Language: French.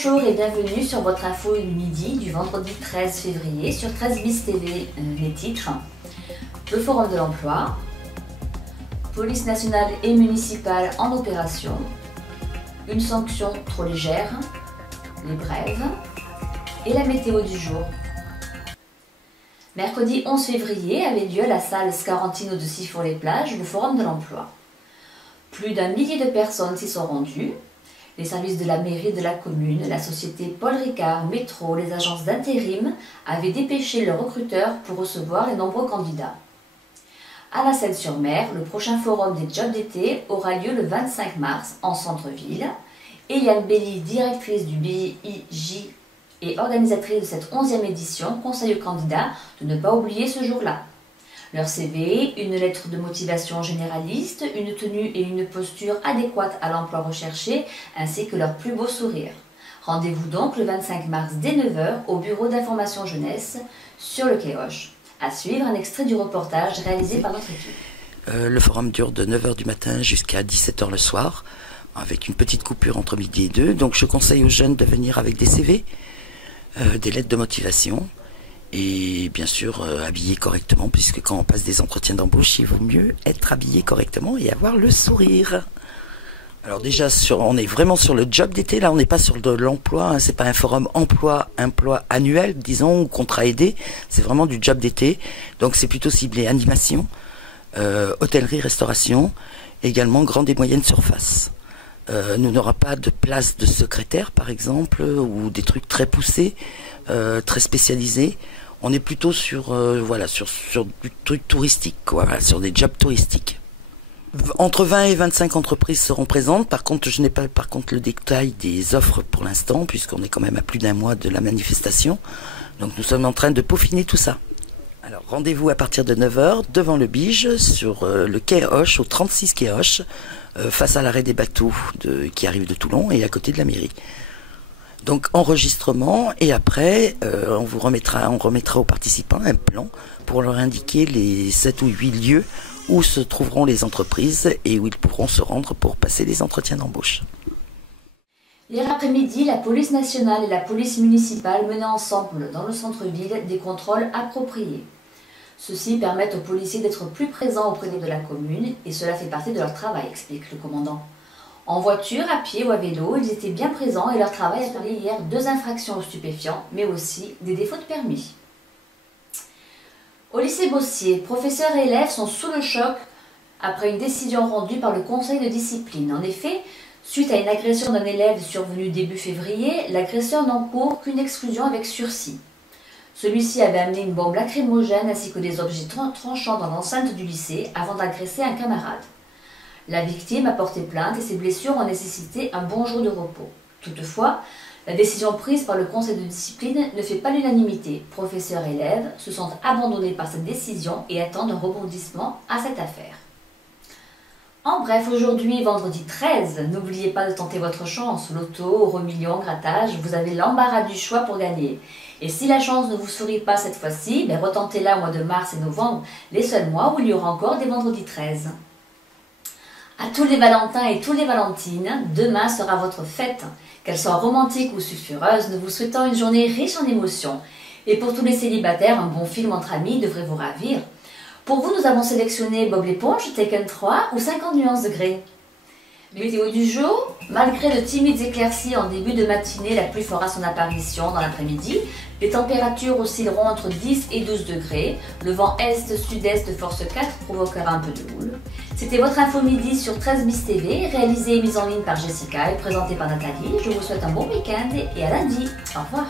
Bonjour et bienvenue sur votre info midi du vendredi 13 février sur 13 bis TV. Les titres: le Forum de l'emploi, police nationale et municipale en opération, une sanction trop légère, les brèves et la météo du jour. Mercredi 11 février avait lieu à la salle Scarantino de Sifour-les-Plages le Forum de l'emploi. Plus d'1 millier de personnes s'y sont rendues. Les services de la mairie de la commune, la société Paul Ricard, Métro, les agences d'intérim avaient dépêché leurs recruteurs pour recevoir les nombreux candidats. À la Seine-sur-Mer, le prochain forum des jobs d'été aura lieu le 25 mars en centre-ville. Eliane Belli, directrice du BIJ et organisatrice de cette 11e édition, conseille aux candidats de ne pas oublier ce jour-là. Leur CV, une lettre de motivation généraliste, une tenue et une posture adéquate à l'emploi recherché, ainsi que leur plus beau sourire. Rendez-vous donc le 25 mars dès 9 h au bureau d'information jeunesse sur le quai Hoche. À suivre, un extrait du reportage réalisé par notre équipe. Le forum dure de 9 h du matin jusqu'à 17 h le soir, avec une petite coupure entre midi et 2. Donc je conseille aux jeunes de venir avec des CV, des lettres de motivation, et bien sûr habillé correctement, puisque quand on passe des entretiens d'embauche, il vaut mieux être habillé correctement et avoir le sourire. Alors déjà, on est vraiment sur le job d'été, là on n'est pas sur de l'emploi, hein, c'est pas un forum emploi annuel, disons, ou contrat aidé, c'est vraiment du job d'été, donc c'est plutôt ciblé animation, hôtellerie, restauration, également grande et moyenne surface. Nous n'aura pas de place de secrétaire par exemple, ou des trucs très poussés, très spécialisés. On est plutôt sur sur du truc touristique, quoi, sur des jobs touristiques. Entre 20 et 25 entreprises seront présentes. Par contre, je n'ai pas le détail des offres pour l'instant, puisqu'on est quand même à plus d'1 mois de la manifestation. Donc nous sommes en train de peaufiner tout ça. Alors rendez-vous à partir de 9 h devant le Bige, sur le quai Hoche, au 36 quai Hoche, face à l'arrêt des bateaux qui arrivent de Toulon et à côté de la mairie. Donc enregistrement, et après on remettra aux participants un plan pour leur indiquer les 7 ou 8 lieux où se trouveront les entreprises et où ils pourront se rendre pour passer les entretiens d'embauche. Hier après-midi, la police nationale et la police municipale menaient ensemble dans le centre-ville des contrôles appropriés. Ceux-ci permettent aux policiers d'être plus présents auprès de la commune et cela fait partie de leur travail, explique le commandant. En voiture, à pied ou à vélo, ils étaient bien présents et leur travail a permis hier 2 infractions aux stupéfiants, mais aussi des défauts de permis. Au lycée Bossier, professeurs et élèves sont sous le choc après une décision rendue par le conseil de discipline. En effet, suite à une agression d'un élève survenue début février, l'agresseur n'encourt qu'une exclusion avec sursis. Celui-ci avait amené une bombe lacrymogène ainsi que des objets tranchants dans l'enceinte du lycée avant d'agresser un camarade. La victime a porté plainte et ses blessures ont nécessité un bon jour de repos. Toutefois, la décision prise par le conseil de discipline ne fait pas l'unanimité. Professeurs et élèves se sentent abandonnés par cette décision et attendent un rebondissement à cette affaire. En bref, aujourd'hui, vendredi 13, n'oubliez pas de tenter votre chance. Loto, euro-million, grattage, vous avez l'embarras du choix pour gagner. Et si la chance ne vous sourit pas cette fois-ci, retentez-la au mois de mars et novembre, les seuls mois où il y aura encore des vendredis 13. À tous les Valentins et tous les Valentines, demain sera votre fête. Qu'elle soit romantique ou sulfureuse, nous vous souhaitons une journée riche en émotions. Et pour tous les célibataires, un bon film entre amis devrait vous ravir. Pour vous, nous avons sélectionné Bob l'éponge, Taken 3 ou 50 nuances de gré. Météo du jour, malgré de timides éclaircies en début de matinée, la pluie fera son apparition dans l'après-midi. Les températures oscilleront entre 10 et 12 degrés. Le vent est-sud-est de force 4 provoquera un peu de houle. C'était votre info midi sur 13 bis TV, réalisée et mise en ligne par Jessica et présentée par Nathalie. Je vous souhaite un bon week-end et à lundi. Au revoir.